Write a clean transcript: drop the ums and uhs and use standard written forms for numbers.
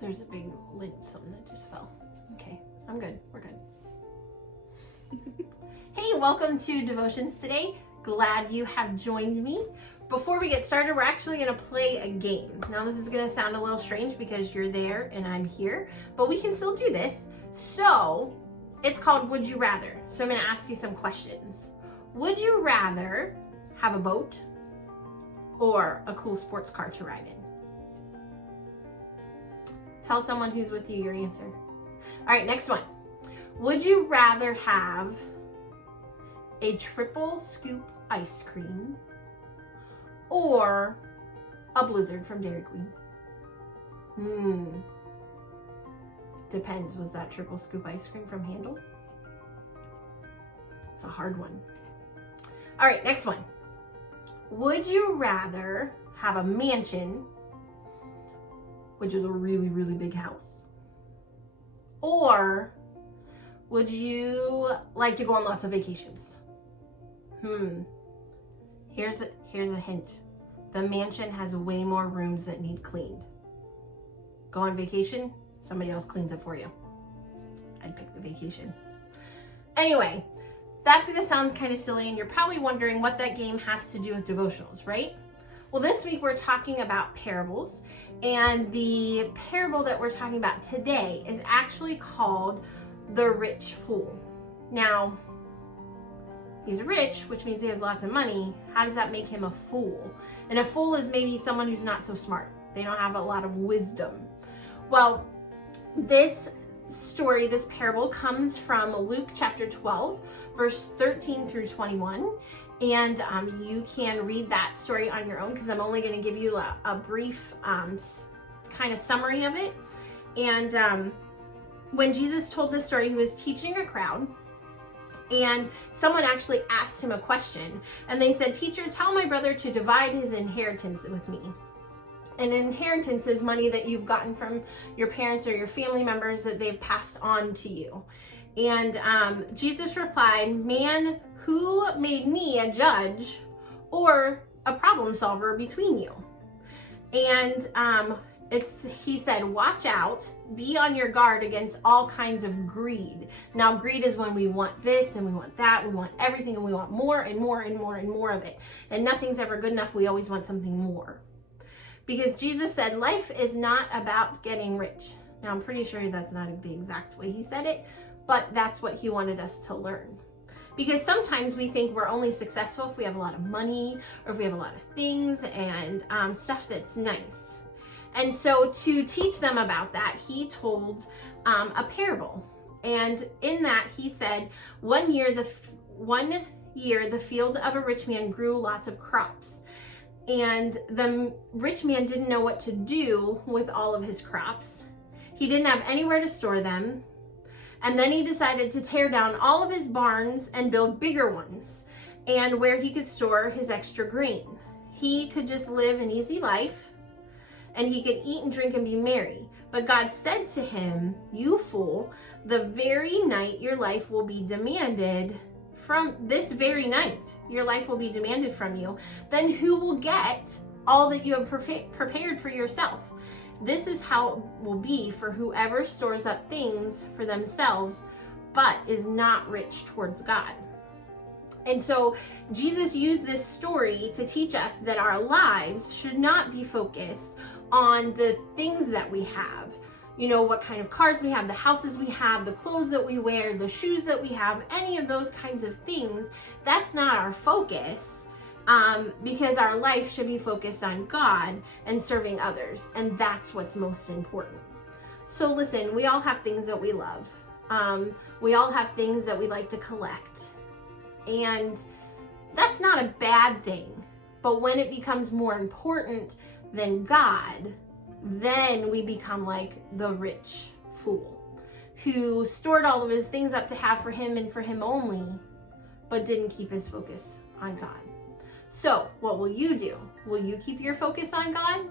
There's a big lint, something that just fell. Okay, I'm good. We're good. Hey, welcome to Devotions today. Glad you have joined me. Before we get started, we're actually going to play a game. Now, this is going to sound a little strange because you're there and I'm here, but we can still do this. So, it's called Would You Rather. So, I'm going to ask you some questions. Would you rather have a boat or a cool sports car to ride in? Tell someone who's with you your answer. All right, next one. Would you rather have a triple scoop ice cream or a Blizzard from Dairy Queen? Depends. Was that triple scoop ice cream from Handles? It's a hard one. All right, next one. Would you rather have a mansion, which is a really, really big house, or would you like to go on lots of vacations? Here's a hint. The mansion has way more rooms that need cleaned. Go on vacation, somebody else cleans it for you. I'd pick the vacation. Anyway, that's gonna sound kind of silly, and you're probably wondering what that game has to do with devotionals, right? Well, this week we're talking about parables, and the parable that we're talking about today is actually called The Rich Fool. Now, he's rich, which means he has lots of money. How does that make him a fool? And a fool is maybe someone who's not so smart. They don't have a lot of wisdom. Well, this story, this parable comes from Luke chapter 12, verse 13 through 21. And you can read that story on your own because I'm only going to give you a brief kind of summary of it. And when Jesus told this story, he was teaching a crowd. And someone actually asked him a question. And they said, "Teacher, tell my brother to divide his inheritance with me." An inheritance is money that you've gotten from your parents or your family members that they've passed on to you. And Jesus replied, "Man, who made me a judge or a problem solver between you?" And he said, "Watch out, be on your guard against all kinds of greed." Now, greed is when we want this and we want that, we want everything, and we want more and more and more and more of it. And nothing's ever good enough. We always want something more. Because Jesus said, life is not about getting rich. Now, I'm pretty sure that's not the exact way he said it, but that's what he wanted us to learn. Because sometimes we think we're only successful if we have a lot of money or if we have a lot of things and stuff that's nice. And so to teach them about that, he told a parable. And in that he said, one year the field of a rich man grew lots of crops. And the rich man didn't know what to do with all of his crops. He didn't have anywhere to store them. And then he decided to tear down all of his barns and build bigger ones, and where he could store his extra grain. He could just live an easy life, and he could eat and drink and be merry. But God said to him, "You fool, the very night your life will be demanded from this very night, your life will be demanded from you. Then who will get all that you have prepared for yourself? This is how it will be for whoever stores up things for themselves, but is not rich towards God." And so Jesus used this story to teach us that our lives should not be focused on the things that we have. You know, what kind of cars we have, the houses we have, the clothes that we wear, the shoes that we have, any of those kinds of things. That's not our focus. Because our life should be focused on God and serving others, and that's what's most important. So listen, we all have things that we love. We all have things that we like to collect, and that's not a bad thing. But when it becomes more important than God, then we become like the rich fool who stored all of his things up to have for him and for him only, but didn't keep his focus on God. So what will you do? Will you keep your focus on God,